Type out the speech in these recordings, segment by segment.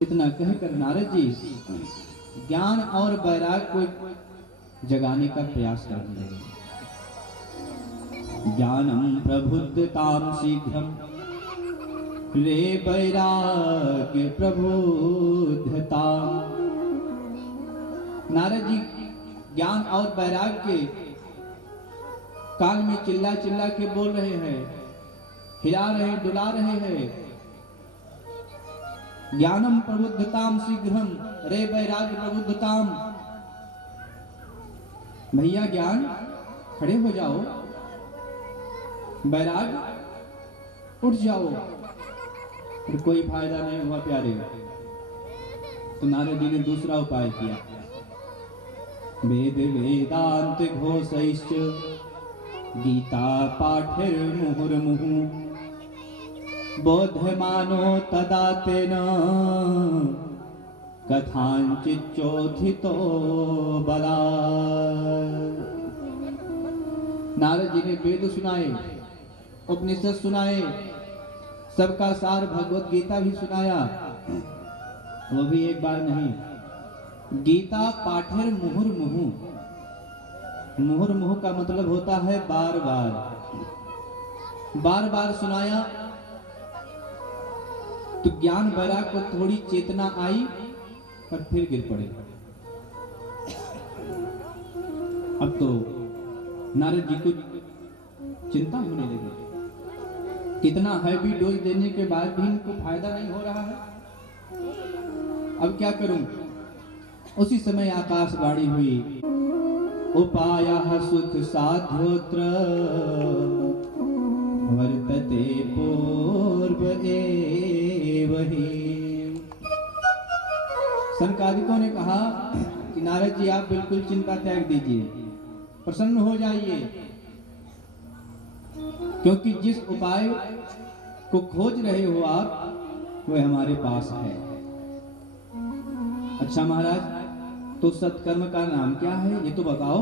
इतना कहकर नारद जी ज्ञान और वैराग को जगाने का प्रयास करने लगे। ज्ञानम प्रबुद्धताम शीघ्रम रे वैराग्य प्रबुद्धताम। नारद जी ज्ञान और वैराग के कान में चिल्ला चिल्ला के बोल रहे हैं, हिला रहे डुला रहे हैं। ज्ञानम प्रबुद्धताम शीघ्रम रे वैराग्य प्रबुद्धताम। भैया ज्ञान खड़े हो जाओ, वैराग उठ जाओ। फिर कोई फायदा नहीं हुआ प्यारे। तो नारद जी ने दूसरा उपाय किया। वेद वेदांत घोषैश्च गीता पाठिर मुहुर्मुहु बोध्यमानो तदा तेन कथांचिच्चोथितो बलात्। नारद जी ने वेद सुनाए, उपनिषद सुनाए, सबका सार भगवत गीता भी सुनाया। वो भी एक बार नहीं। गीता पाठिर मुहुर्मुहु। मुहुर्मुहु का मतलब होता है बार बार। बार बार सुनाया तो ज्ञान वैराग को थोड़ी चेतना आई, पर फिर गिर पड़े। अब तो नारद जी को चिंता होने लगी। कितना हैवी डोज देने के बाद भी इनको फायदा नहीं हो रहा है। अब क्या करूं? उसी समय आकाशवाणी हुई, उपायः सुख साध्योत्र वर्तते पूर्व एव हि। सनकादिकों ने कहा कि नारद जी आप बिल्कुल चिंता त्याग दीजिए, प्रसन्न हो जाइए, क्योंकि जिस उपाय को खोज रहे हो आप, वह हमारे पास है। अच्छा महाराज, तो सत्कर्म का नाम क्या है ये तो बताओ।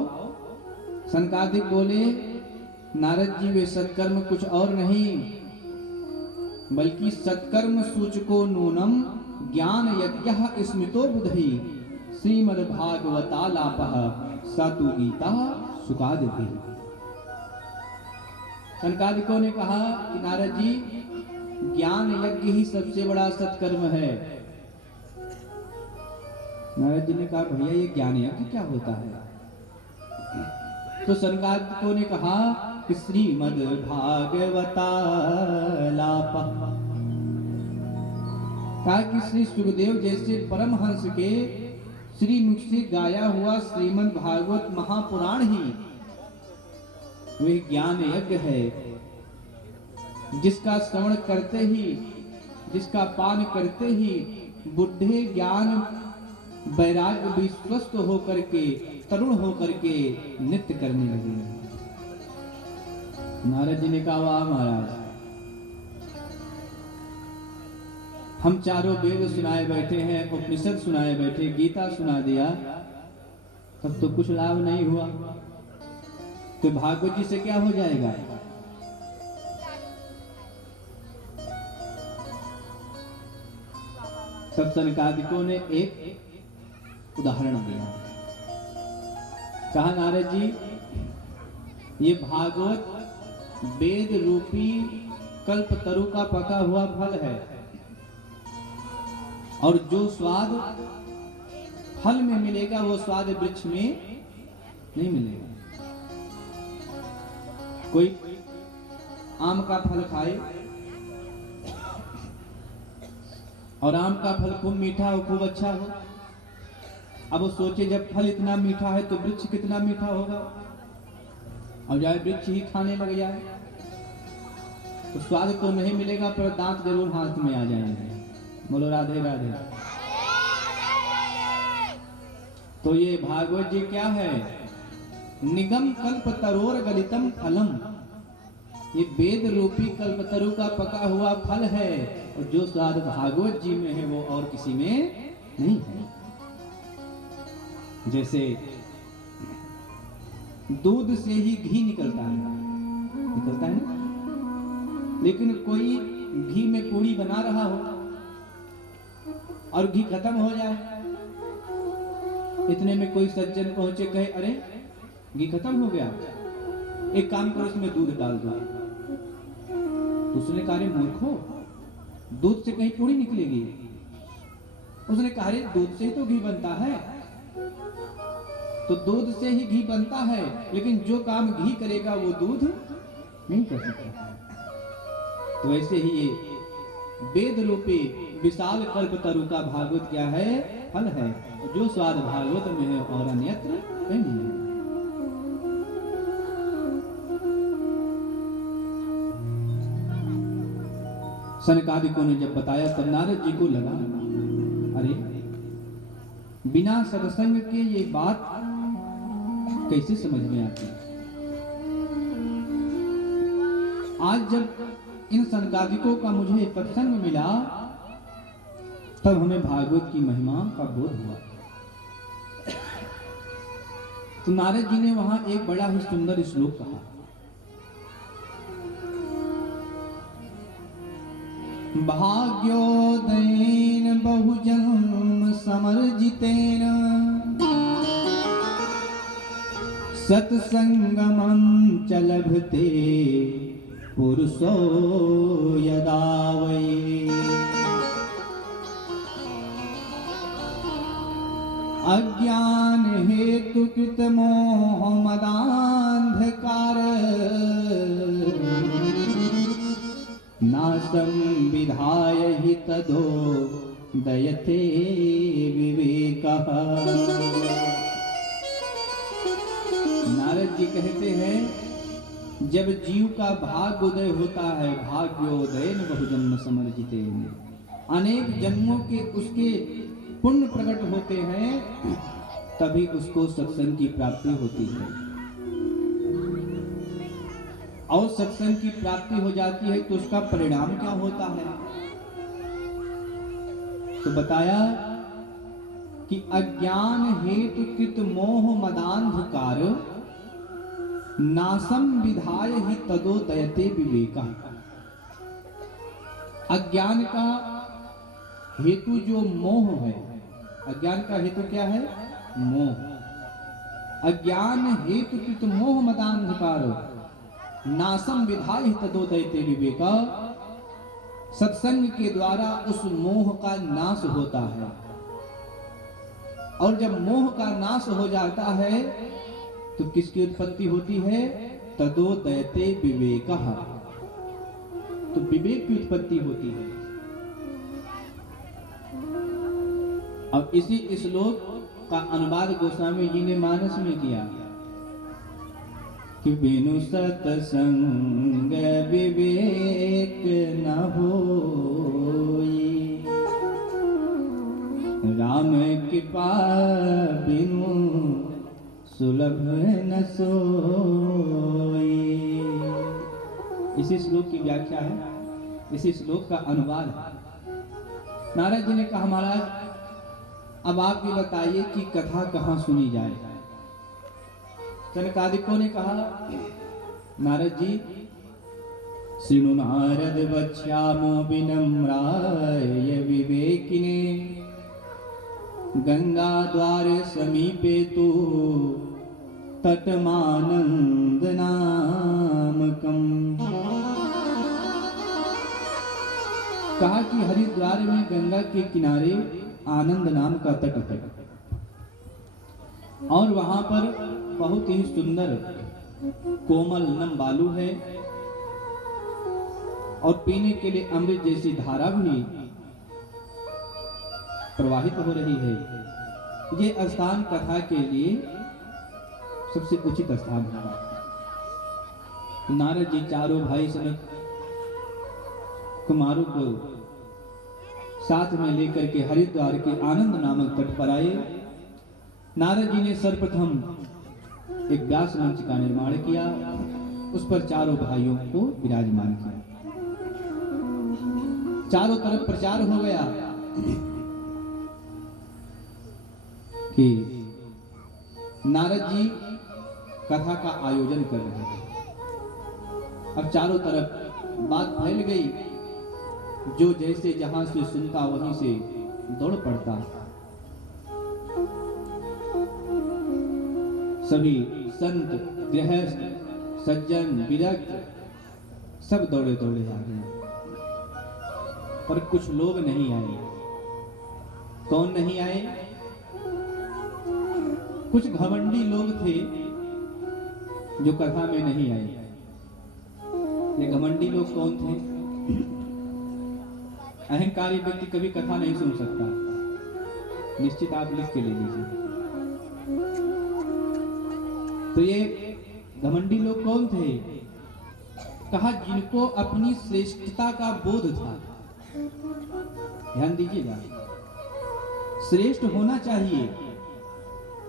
सनकादिक बोले, नारद जी वे सत्कर्म कुछ और नहीं बल्कि सत्कर्म सूचको नूनम ज्ञान यज्ञः स्मृतो बुधि श्रीमद्भागवतालापः सतु गीता सुखादिति। सनकादिकों ने कहा कि नारद जी ज्ञान यज्ञ ही सबसे बड़ा सत्कर्म है। नारद जी ने कहा भैया ये ज्ञान यज्ञ क्या होता है? तो सनकादिकों ने कहा कि श्रीमद्भागवतालापः, कहा कि श्री सुखदेव जैसे परमहंस के श्री मुख से गाया हुआ श्रीमद् भागवत महापुराण ही वे ज्ञान यज्ञ है, जिसका श्रवण करते ही, जिसका पान करते ही बुद्धे ज्ञान वैराग्य विश्वस्त होकर के, तरुण होकर के नृत्य करने लगे। नारद जी ने कहा वाह महाराज, हम चारों वेद सुनाए बैठे हैं, उपनिषद सुनाए बैठे, गीता सुना दिया, तब तो कुछ लाभ नहीं हुआ। तो भागवत जी से क्या हो जाएगा? तब सनकादिकों ने एक उदाहरण दिया। कहा नारद जी ये भागवत वेद रूपी कल्पतरु का पका हुआ फल है, और जो स्वाद फल में मिलेगा वो स्वाद वृक्ष में नहीं मिलेगा। कोई आम का फल खाए और आम का फल खूब मीठा हो, खूब अच्छा हो। अब वो सोचे जब फल इतना मीठा है तो वृक्ष कितना मीठा होगा, और जाए वृक्ष ही खाने लग जाए तो स्वाद तो नहीं मिलेगा, पर दांत जरूर हाथ में आ जाएंगे। बोलो राधे राधे। तो ये भागवत जी क्या है? निगम कल्पतरोर गलितम फलम। ये वेद रूपी कल्पतरु का पका हुआ फल है, और जो स्वाद भागवत जी में है वो और किसी में नहीं है। जैसे दूध से ही घी निकलता है ना, लेकिन कोई घी में पूड़ी बना रहा हो और घी खत्म हो जाए। इतने में कोई सज्जन पहुंचे, कहे अरे घी खत्म हो गया, एक काम करो इसमें दूध डाल दो। तो उसने कहा अरे मूर्खो, दूध से कहीं थोड़ी निकलेगी। उसने कहा अरे दूध से ही तो घी बनता है। तो दूध से ही घी बनता है, लेकिन जो काम घी करेगा वो दूध नहीं कर सकता। तो ऐसे ही ये वेद रूपी विशाल कल्पतरु का भागवत क्या है, फल है, जो स्वाद भागवत में है और अन्यत्र कहीं नहीं है। सनकादिकों ने जब बताया तब नारद जी को लगा, अरे बिना सत्संग के ये बात कैसे समझ में आती। आज जब इन सनकादिकों का मुझे सत्संग मिला, तब हमें भागवत की महिमा का बोध हुआ। तो नारद जी ने वहां एक बड़ा ही सुंदर श्लोक कहा, भाग्योदयेन बहुजन्म समर्जितेन सत्संगमं च लभते पुरुषो यदा वै। अज्ञान हेतु कृत मोह मदांधकार नासं विधाय हि तदो दयते विवेकः। नारद जी कहते हैं, जब जीव का भाग्योदय होता है, भाग्योदयेन बहुजन्म समर्जितेन, अनेक जन्मों के उसके पुण्य प्रकट होते हैं, तभी उसको सत्संग की प्राप्ति होती है। और सत्संग की प्राप्ति हो जाती है तो उसका परिणाम क्या होता है। तो बताया कि अज्ञान हेतु कृत मोह मदांधकार नासम विधाय ही तदो दयते विवेका। अज्ञान का हेतु जो मोह है, अज्ञान का हेतु क्या है, मोह। अज्ञान हेतु कृत मोह मदांधकार नासम विधाय तदो दयते विवेका। सत्संग के द्वारा उस मोह का नाश होता है, और जब मोह का नाश हो जाता है तो किसकी उत्पत्ति होती है, तदो दयते विवेकः, तो विवेक की उत्पत्ति होती है। अब इसी श्लोक का अनुवाद गोस्वामी जी ने मानस में किया कि बिनु सत्संग विवेक न होई, राम कृपा बिनु सुलभ न सोई। इसी श्लोक की व्याख्या है, इसी श्लोक का अनुवाद है। नारद जी ने कहा, महाराज अब आप ये बताइए कि कथा कहाँ सुनी जाए। सनकादिकों ने कहा, नारद जी श्रीनु नारद वक्ष्यामो विनम्राय विवेकिने गंगा द्वार समीपे तु तटमानंद नामकम। कहा कि हरिद्वार में गंगा के किनारे आनंद नाम का तट है, और वहां पर बहुत ही सुंदर कोमल नम बालू है, और पीने के लिए अमृत जैसी धारा भी प्रवाहित हो रही है। ये स्थान कथा के लिए सबसे उचित स्थान है। नारद जी चारों भाई सनक कुमारों को साथ में लेकर के हरिद्वार के आनंद नामक तट पर आए। नारद जी ने सर्वप्रथम एक व्यास मंच का निर्माण किया, उस पर चारों भाइयों को विराजमान किया। चारों तरफ प्रचार हो गया कि नारद जी कथा का आयोजन कर रहे हैं। अब चारों तरफ बात फैल गई, जो जैसे जहां से सुनता वहीं से दौड़ पड़ता। सभी संत, गृहस्थ, सज्जन, विरक्त सब दौड़े दौड़े आ गए, पर कुछ लोग नहीं आए। कौन नहीं आए? कुछ घमंडी लोग थे जो कथा में नहीं आए। ये घमंडी लोग कौन थे? अहंकारी व्यक्ति कभी कथा नहीं सुन सकता, निश्चित आप लिख के ले लीजिए। तो ये घमंडी लोग कौन थे? कहा जिनको अपनी श्रेष्ठता का बोध था। ध्यान दीजिएगा, श्रेष्ठ होना चाहिए,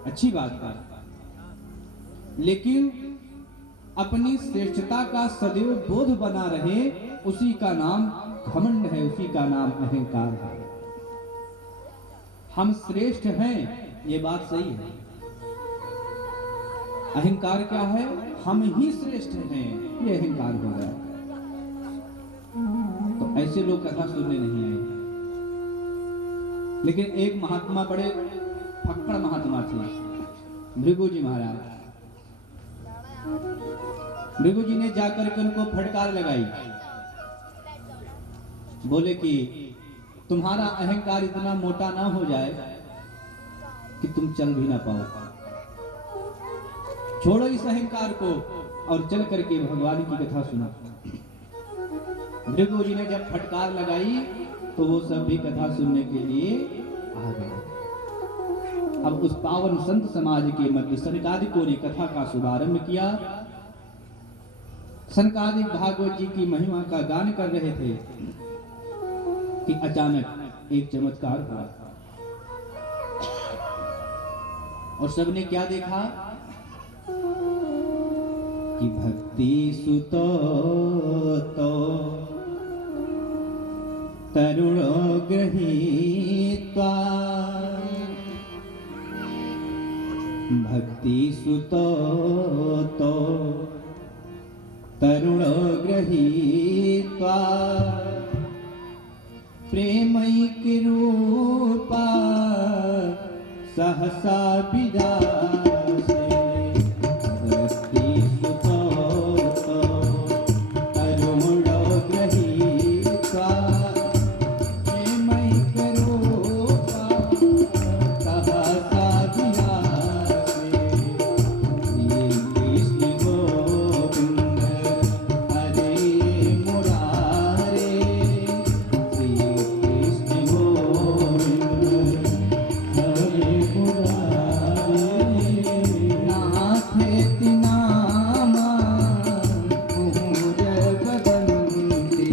अच्छी बात है, लेकिन अपनी श्रेष्ठता का सदैव बोध बना रहे, उसी का नाम घमंड है, उसी का नाम अहंकार है। हम श्रेष्ठ हैं, ये बात सही है। अहंकार क्या है? हम ही श्रेष्ठ हैं, ये अहंकार हो रहा है। तो ऐसे लोग कथा सुनने नहीं आए। लेकिन एक महात्मा, बड़े फक्कड़ महात्मा थे, भृगु जी महाराज। भृगु जी ने जाकर के उनको फटकार लगाई, बोले कि तुम्हारा अहंकार इतना मोटा ना हो जाए कि तुम चल भी ना पाओ। छोड़ो इस अहंकार को और चल करके भगवान की कथा सुनो। भृगु जी ने जब फटकार लगाई तो वो सब भी कथा सुनने के लिए आ गए। अब उस पावन संत समाज के मध्य सनकादिकों ने कथा का शुभारंभ किया। सनकादिक भागवत जी की महिमा का गान कर रहे थे कि अचानक एक चमत्कार हुआ और सबने क्या देखा कि भक्ति सुतो तो तरुणो गृहीत्वा, भक्ति सुतो तो तरुणो गृहीत्वा, प्रेमैक रूपा सहसा विरासे। भक्ति सुतो तो तरुणो गृहीत्वा, प्रेमैक रूपा सहसा विरासे। श्री कृष्ण गोविंद हरे मुरारे, श्री कृष्ण गोविंद हरे मुरारे। नाथेति नामा मुहुर बदन्ते,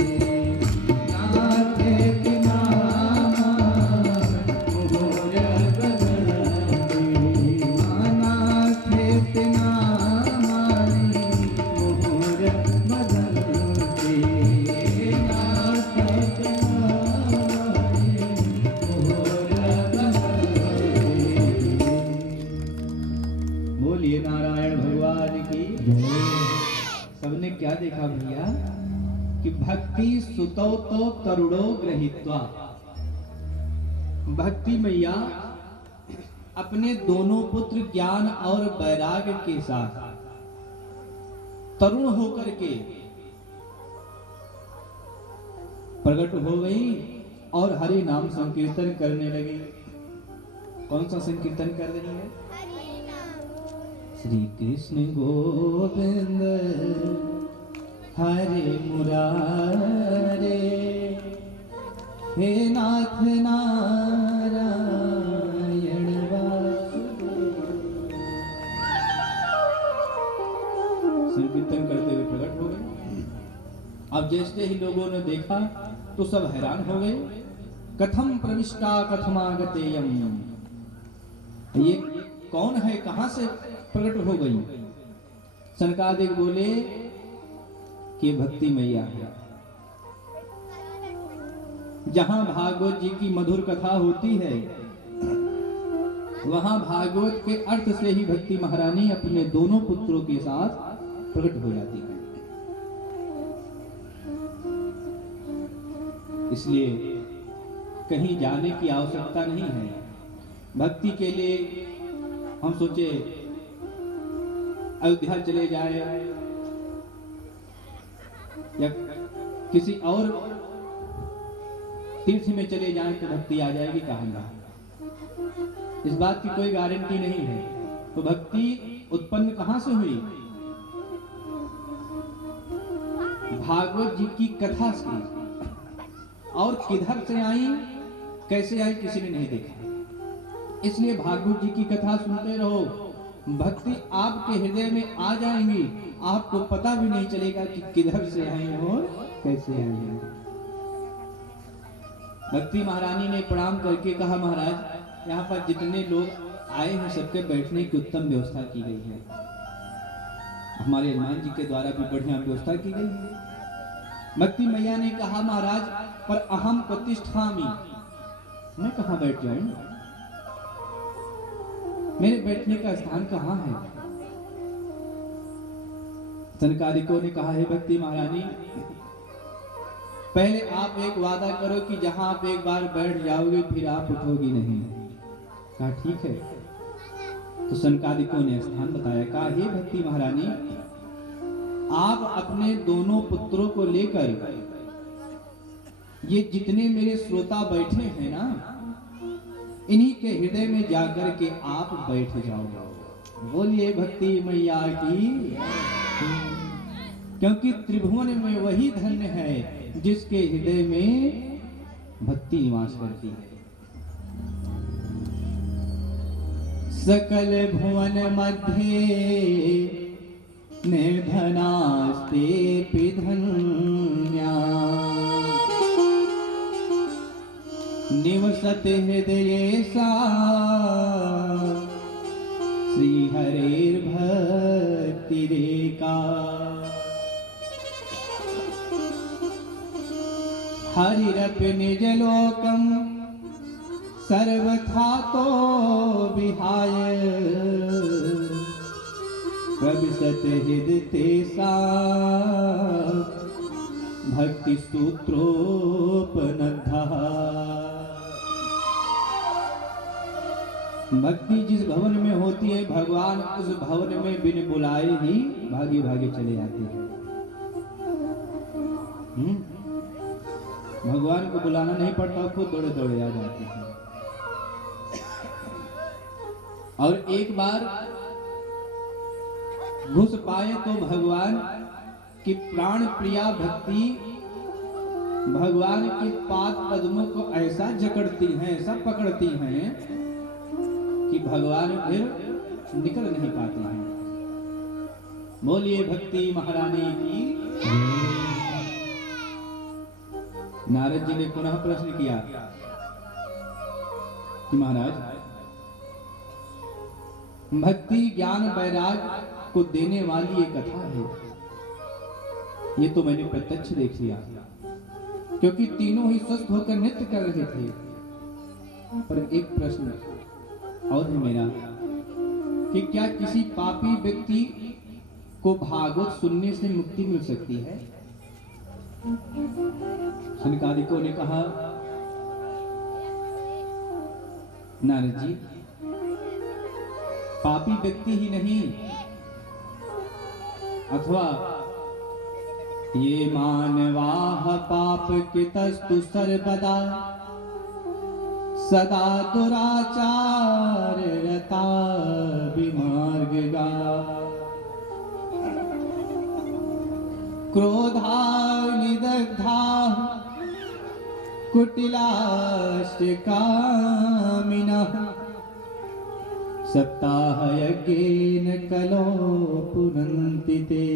नाथेति नामा मुहुर बदन्ते, नाथेति नामानि मुहुर बदन्ते, नाथेति नामानि मुहुर बदन्ते। बोलिए नारायण भगवान की। सबने क्या देखा भैया कि भक्ति सुतो तो तरुणो गृहीत्वा, भक्ति मैया अपने दोनों पुत्र ज्ञान और वैराग्य के साथ तरुण होकर के प्रकट हो गई और हरि नाम संकीर्तन करने लगी। कौन सा संकीर्तन कर रही है? श्री कृष्ण गोविंद हरे मुरारे, हे नाथ नारायण वासुदेव। संकीर्तन करते हुए प्रकट हो गए। अब जैसे ही लोगों ने देखा तो सब हैरान हो गए। कथम प्रविष्टा कथमागतेयम, ये कौन है, कहां से प्रकट हो गई? सनकादिक बोले कि भक्ति मैया है। जहां भागवत जी की मधुर कथा होती है वहां भागवत के अर्थ से ही भक्ति महारानी अपने दोनों पुत्रों के साथ प्रकट हो जाती है। इसलिए कहीं जाने की आवश्यकता नहीं है। भक्ति के लिए हम सोचे अयोध्या चले जाए या किसी और तीर्थ में चले जाएं तो भक्ति आ जाएगी, कहाँ ना। इस बात की कोई गारंटी नहीं है। तो भक्ति उत्पन्न कहां से हुई? भागवत जी की कथा से। और किधर से आई, कैसे आई, किसी ने नहीं देखा। इसलिए भागवत जी की कथा सुनते रहो, भक्ति आपके हृदय में आ जाएंगी, आपको पता भी नहीं चलेगा कि किधर से आई और कैसे आई है। भक्ति महारानी ने प्रणाम करके कहा, महाराज यहाँ पर जितने लोग आए हैं सबके बैठने की उत्तम व्यवस्था की गई है। हमारे हनुमान जी के द्वारा भी बढ़िया व्यवस्था की गई है। भक्ति मैया ने कहा, महाराज पर अहम प्रतिष्ठामी, मैं कहां बैठ जाऊं? मेरे बैठने का स्थान कहां है? सनकादिकों ने कहा, है भक्ति महारानी, पहले आप एक वादा करो कि जहां आप एक बार बैठ जाओगे फिर आप उठोगी नहीं। कहा ठीक है। तो सनकादिकों ने स्थान बताया। कहा, हे भक्ति महारानी, आप अपने दोनों पुत्रों को लेकर ये जितने मेरे श्रोता बैठे हैं ना, इन्हीं के हृदय में जाकर के आप बैठ जाओ। बोलिए भक्ति मैया की। क्योंकि त्रिभुवन में वही धन्य है जिसके हृदय में भक्ति निवास करती है। सकल भुवन मध्ये निर्धनास्ते धन्या, निवसते हृदये सा श्री हरेर भक्तिरेका। हरिरपि निज लोकम सर्वथा तो विहाय, प्रविशत हृदय तेसा भक्ति सूत्रोपनद्धा। भक्ति जिस भवन में होती है, भगवान उस भवन में बिन बुलाए ही भागे भागे चले आते हैं। भगवान को बुलाना नहीं पड़ता, खुद दौड़े दौड़े आ जाते हैं। और एक बार घुस पाए तो भगवान की प्राण प्रिया भक्ति भगवान के पाद पद्मों को ऐसा जकड़ती हैं, ऐसा पकड़ती हैं कि भगवान फिर निकल नहीं पाते हैं। बोलिए भक्ति महारानी की। नारद जी ने पुनः प्रश्न किया कि महाराज, भक्ति ज्ञान वैराग को देने वाली एक कथा है, ये तो मैंने प्रत्यक्ष देख लिया, क्योंकि तीनों ही स्वस्थ होकर नृत्य कर रहे थे। पर एक प्रश्न और है मेरा कि क्या किसी पापी व्यक्ति को भागवत सुनने से मुक्ति मिल सकती है? सनकादिकों ने कहा, नारद जी, पापी व्यक्ति ही नहीं, अथवा ये मानवाह पाप कृतस्तु सर्वदा सदा दुराचार रता विमार्गगा, क्रोधा निदग्धा कुटिलाश्च कामिनः, सप्ताह यज्ञेन कलो पुनन्ति ते।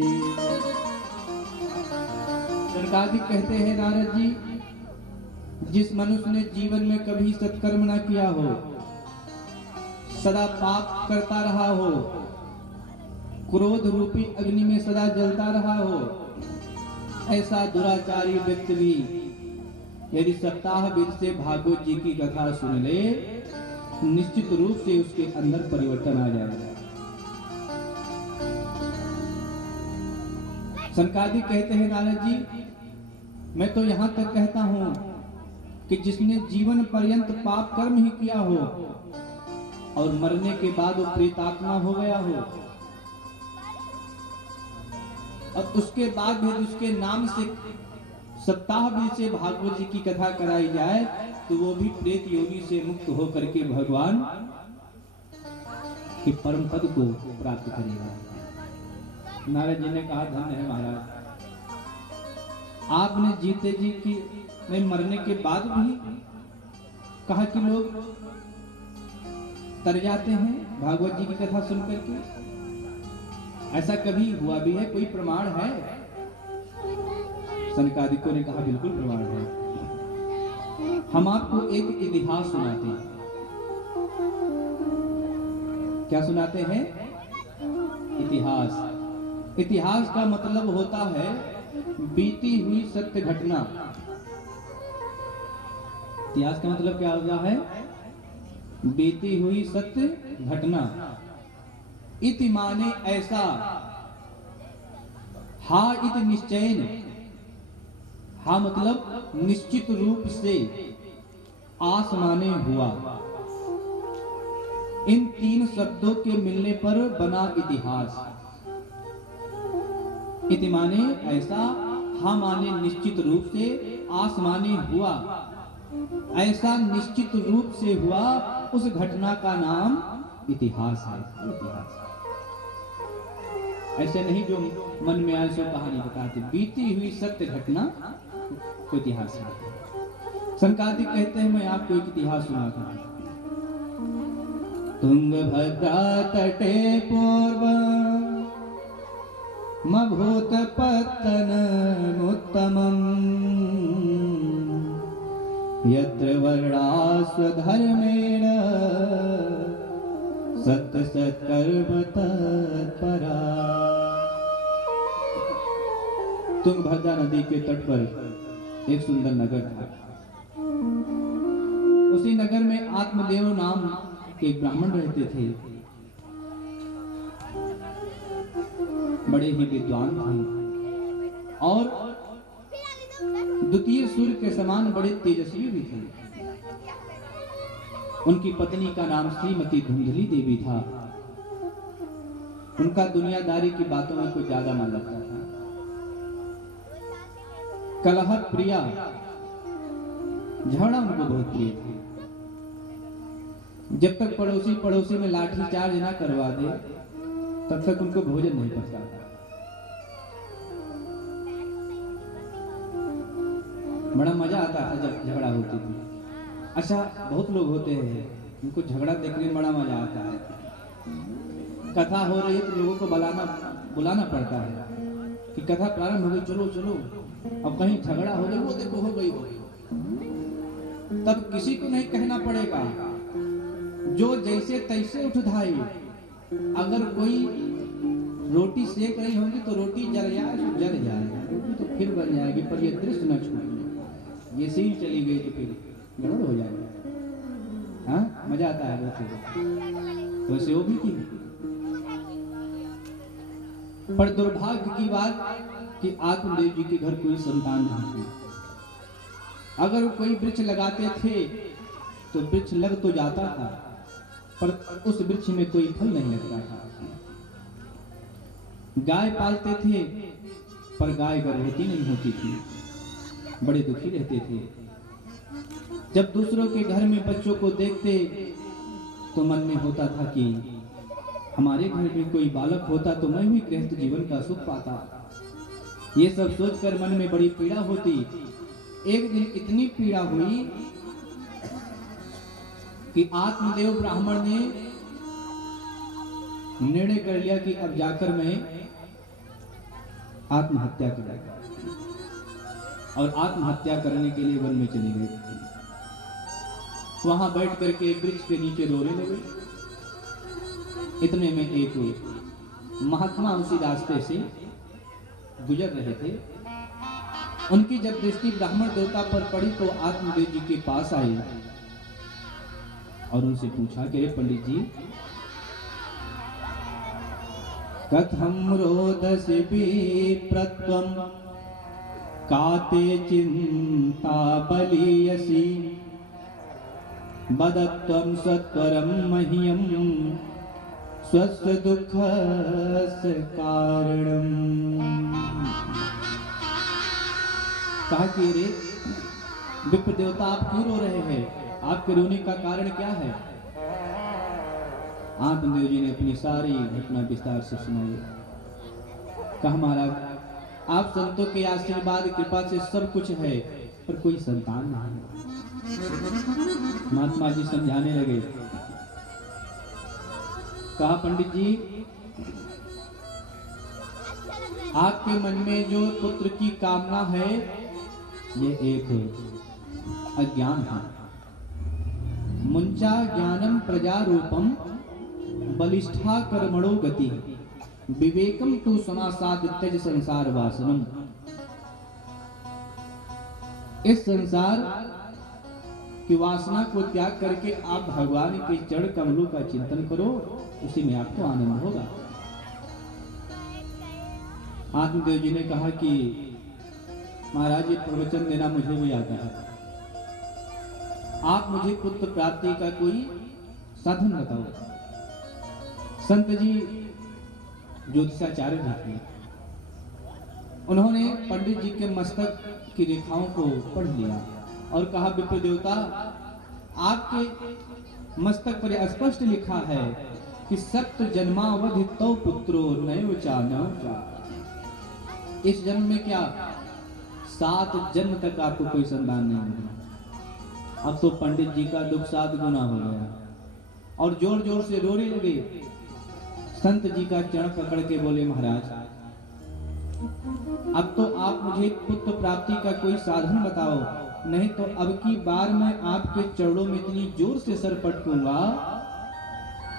सनकादिक कहते हैं, नारद जी, जिस मनुष्य ने जीवन में कभी सत्कर्म ना किया हो, सदा पाप करता रहा हो, क्रोध रूपी अग्नि में सदा जलता रहा हो, ऐसा दुराचारी व्यक्ति भी यदि सप्ताह विधि से भागवत जी की कथा सुन ले, निश्चित रूप से उसके अंदर परिवर्तन आ जाएगा। सनकादिक कहते हैं, नारद जी, मैं तो यहां तक कहता हूं कि जिसने जीवन पर्यंत पाप कर्म ही किया हो और मरने के बाद वो प्रेतात्मा हो गया हो और उसके बाद भी उसके नाम से सप्ताह भी से भागवत जी की कथा कराई जाए तो वो भी प्रेत योनि से मुक्त होकर के भगवान के परम पद को प्राप्त करेगा। नारद जी ने कहा धन्य है महाराज, आपने जीते जी की में मरने के बाद भी कहा कि लोग तर जाते हैं भागवत जी की कथा सुन करके। ऐसा कभी हुआ भी है? कोई प्रमाण है? सनकादिकों ने कहा बिल्कुल प्रमाण है। हम आपको एक इतिहास सुनाते हैं। क्या सुनाते हैं? इतिहास। इतिहास का मतलब होता है बीती हुई सत्य घटना। इतिहास का मतलब क्या होता है? बीती हुई सत्य घटना। इति माने ऐसा, हा इति निश्चयन, हा मतलब निश्चित रूप से, आस माने हुआ। इन तीन शब्दों के मिलने पर बना इतिहास। इति माने ऐसा, हा माने निश्चित रूप से, आस माने हुआ। ऐसा निश्चित रूप से हुआ उस घटना का नाम इतिहास है। इतिहास ऐसे नहीं जो मन में आए सो कहानी बताते, बीती हुई सत्य घटना को इतिहास है। सनकादिक कहते हैं मैं आपको एक इतिहास सुनाता हूं। तुंगभद्रा तटे पूर्व मभूत पत्तनमुत्तमम् यत्र वर्णास्वधर्मेण सत्य सत्कर्म तत्परा। तुंगभद्रा नदी के तट पर एक सुंदर नगर था। उसी नगर में आत्मदेव नाम के ब्राह्मण रहते थे। बड़े ही विद्वान थे और द्वितीय सूर्य के समान बड़े तेजस्वी भी थे। उनकी पत्नी का नाम श्रीमती धुंधली देवी था। उनका दुनियादारी की बातों में कुछ ज्यादा मन लगता था। कलह प्रिया, झगड़ा उनको बहुत प्रिय थे। जब तक पड़ोसी में लाठी चार्ज ना करवा दे तब तक उनको भोजन नहीं पचता था। बड़ा मजा आता था जब झगड़ा होती थी। अच्छा, बहुत लोग होते हैं उनको झगड़ा देखने में बड़ा मजा आता है। कथा हो रही है तो लोगों को बुलाना पड़ता है कि कथा प्रारंभ हो गई, चलो चलो। अब कहीं झगड़ा हो गई, वो देखो हो गई, तब किसी को नहीं कहना पड़ेगा, जो जैसे तैसे उठ धाई। अगर कोई रोटी सेक रही होगी तो रोटी जल जाए तो जल जाएगा, रोटी तो फिर बन जाएगी, पर ये दृश्य न छूटे। ये सील चली गई तो फिर गड़बड़ हो जाएगा। हाँ, मजा आता है वैसे वो भी थी। पर दुर्भाग्य की बात कि आत्मदेव जी के घर कोई संतान नहीं थी। अगर वो कोई वृक्ष लगाते थे तो वृक्ष लग तो जाता था पर उस वृक्ष में कोई फल नहीं लगता था। गाय पालते थे पर गाय गर्भवती नहीं होती थी। बड़े दुखी रहते थे। जब दूसरों के घर में बच्चों को देखते तो मन में होता था कि हमारे घर में कोई बालक होता तो मैं भी गृहस्थ जीवन का सुख पाता। ये सब सोचकर मन में बड़ी पीड़ा होती। एक दिन इतनी पीड़ा हुई कि आत्मदेव ब्राह्मण ने निर्णय कर लिया कि अब जाकर मैं आत्महत्या करूंगा। और आत्महत्या करने के लिए वन में चले गए। वहां बैठ करके वृक्ष के नीचे रोने लगे। इतने में एक महात्मा उसी रास्ते से गुजर रहे थे। उनकी जब दृष्टि ब्राह्मण देवता पर पड़ी तो आत्मदेव जी के पास आई और उनसे पूछा कि पंडित जी, कथम रोदसी विप्रत्वम काते चिंता बलियसी बदत्वं सत्वरं मह्यं स्वस्य दुःखस्य कारणम्। कहा कि रे विप्र देवता, आप क्यों रो रहे हैं? आपके रोने का कारण क्या है? आत्मदेव जी ने अपनी सारी घटना विस्तार से सुनाई। कहा महाराज, आप संतों के आशीर्वाद कृपा से सब कुछ है, पर कोई संतान नहीं। महात्मा जी समझाने लगे। कहा पंडित जी, आपके मन में जो पुत्र की कामना है, ये एक अज्ञान है। मुंचा ज्ञानम प्रजारूपम बलिष्ठा कर्मणो गति विवेकम तु समासाद त्यज संसार वासनम। इस संसार की वासना को त्याग करके आप भगवान के चरण कमलों का चिंतन करो, उसी में आपको आनंद होगा। आत्मदेव जी ने कहा कि महाराज, ये प्रवचन देना मुझे भी आता है, आप मुझे पुत्र प्राप्ति का कोई साधन बताओ। संत जी ज्योतिषाचार्य थे, उन्होंने पंडित जी के मस्तक की रेखाओं को पढ़ लिया और कहा, विप्र देवता, आपके मस्तक पर स्पष्ट लिखा है कि सप्त जन्मावधि तौ पुत्रो नयोचा नयोचा। इस जन्म में क्या 7 जन्म तक आपको कोई संतान नहीं मिला। अब तो पंडित जी का दुख 7 गुना हो गया और जोर जोर से रोने लगे। संत जी का चरण पकड़ के बोले, महाराज, अब तो आप मुझे पुत्र प्राप्ति का कोई साधन बताओ, नहीं तो अब की बार मैं आपके चरणों में इतनी जोर से सर पटकूंगा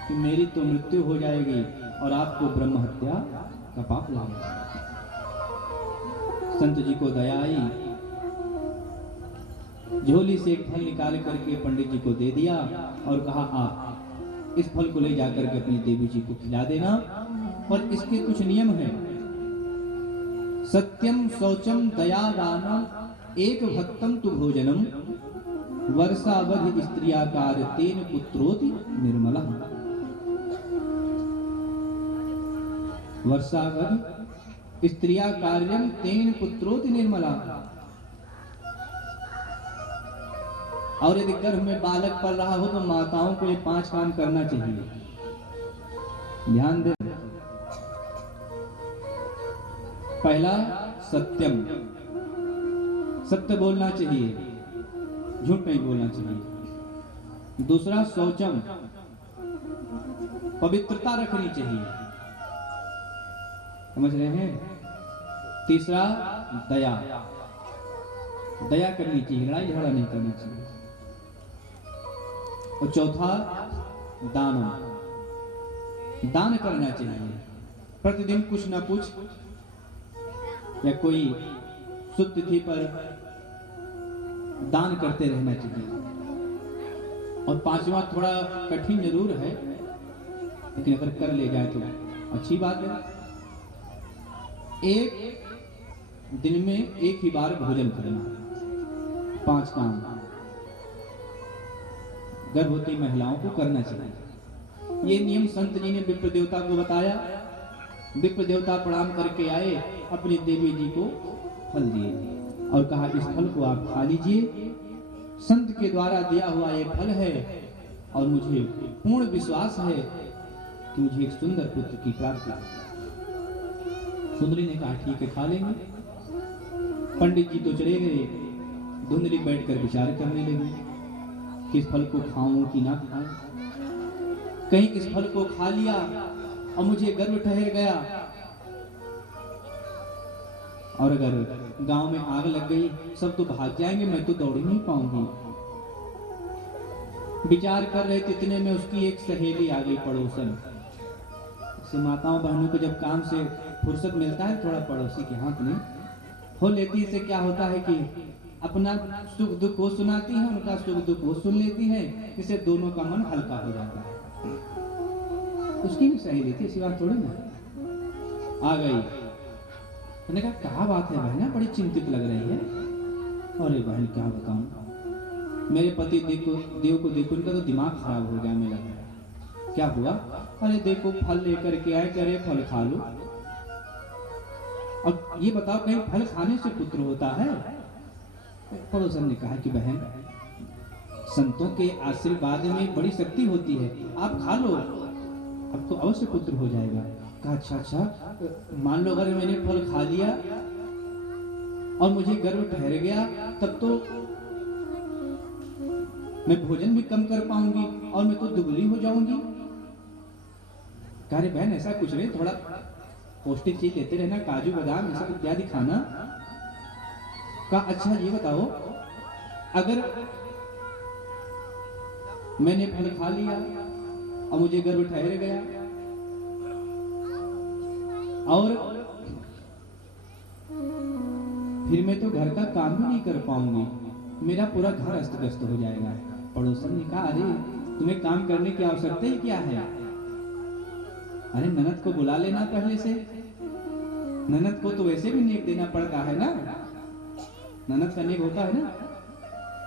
कि मेरी तो मृत्यु हो जाएगी और आपको ब्रह्म हत्या का पाप लगेगा। संत जी को दया आई, झोली से एक फल निकाल करके पंडित जी को दे दिया और कहा, आप इस फल को ले जाकर के अपनी देवी जी को खिला देना। और इसके कुछ नियम हैं। सत्यम शौचम दया दानम एक भक्तम तु भोजनम वर्षावधि स्त्रियाकार तेन पुत्रोति निर्मला। वर्षावधि स्त्रिया कार्यम तेन पुत्रोति निर्मला। और यदि गर्भ में बालक पल रहा हो तो माताओं को ये 5 काम करना चाहिए। ध्यान दे। पहला, सत्यम, सत्य बोलना चाहिए, झूठ नहीं बोलना चाहिए। दूसरा, शौचम, पवित्रता रखनी चाहिए, समझ रहे हैं। तीसरा, दया, दया करनी चाहिए, लड़ाई झगड़ा नहीं करना चाहिए। और चौथा, दान, दान करना चाहिए। प्रतिदिन कुछ ना कुछ, या कोई शुभ तिथि पर दान करते रहना चाहिए। और 5वां थोड़ा कठिन जरूर है, लेकिन अगर कर ले जाए तो अच्छी बात है। एक दिन में एक ही बार भोजन करना, 5 काम गर्भवती महिलाओं को करना चाहिए। ये नियम संत जी ने विप्र देवता को बताया। विप्र देवता प्रणाम करके आए, अपनी देवी जी को फल दिए और कहा, इस फल को आप खा लीजिए, संत के द्वारा दिया हुआ ये फल है और मुझे पूर्ण विश्वास है कि मुझे एक सुंदर पुत्र की प्राप्ति। सुंदरी ने कहा, ठीक है, खा लेंगे। पंडित जी तो चले गए। धुंधली बैठकर विचार करने लगी कि इस फल को खाऊं कि ना खाऊं। कहीं इस फल को खा लिया और मुझे गर्व ठहर गया, और अगर गांव में आग लग गई, सब तो भाग जाएंगे, मैं तो दौड़ ही नहीं पाऊंगी। विचार कर रहे थे, इतने में उसकी एक सहेली आ गई, पड़ोसन। से माताओं बहनों को जब काम से फुर्सत मिलता है, थोड़ा पड़ोसी के हाथ में हो लेती। इससे क्या होता है कि अपना सुख दुख वो सुनाती है, उनका सुख दुख वो सुन लेती है, इससे दोनों का मन हल्का हो जाता है। उसकी भी सहेली थी, सिवा थोड़ी ना। आ गई, मैंने कहा क्या बात है बहना, बड़ी चिंतित लग रही है। अरे बहन क्या बताऊं, मेरे पति देव को देखो, उनका तो दिमाग खराब हो गया मेरा। क्या हुआ? अरे देखो फल लेकर के आए, करे फल खा लो। अब ये बताओ कहीं फल खाने से पुत्र होता है? पड़ोसन ने कहा कि बहन, संतों के आशीर्वाद में बड़ी शक्ति होती है, आप खा लो, आपको अवश्य पुत्र हो जाएगा। कहा अच्छा अच्छा, मान लो अगर मैंने फल खा लिया और मुझे गर्भ ठहर गया, तब तो मैं भोजन भी कम कर पाऊंगी और मैं तो दुबली हो जाऊंगी। कहा बहन ऐसा कुछ नहीं, थोड़ा पौष्टिक चीज लेते रहना, काजू बादाम ऐसा इत्यादि खाना। कहा अच्छा ये बताओ, अगर मैंने फल खा लिया और मुझे गर्भ ठहर गया और फिर मैं तो घर का काम भी नहीं कर पाऊंगी, मेरा पूरा घर अस्त व्यस्त हो जाएगा। पड़ोसन ने कहा अरे तुम्हें काम करने की आवश्यकता ही क्या है? अरे ननद को बुला लेना पहले से, ननद को तो वैसे भी नेक देना पड़ता है ना, ननद का नेक होता है ना।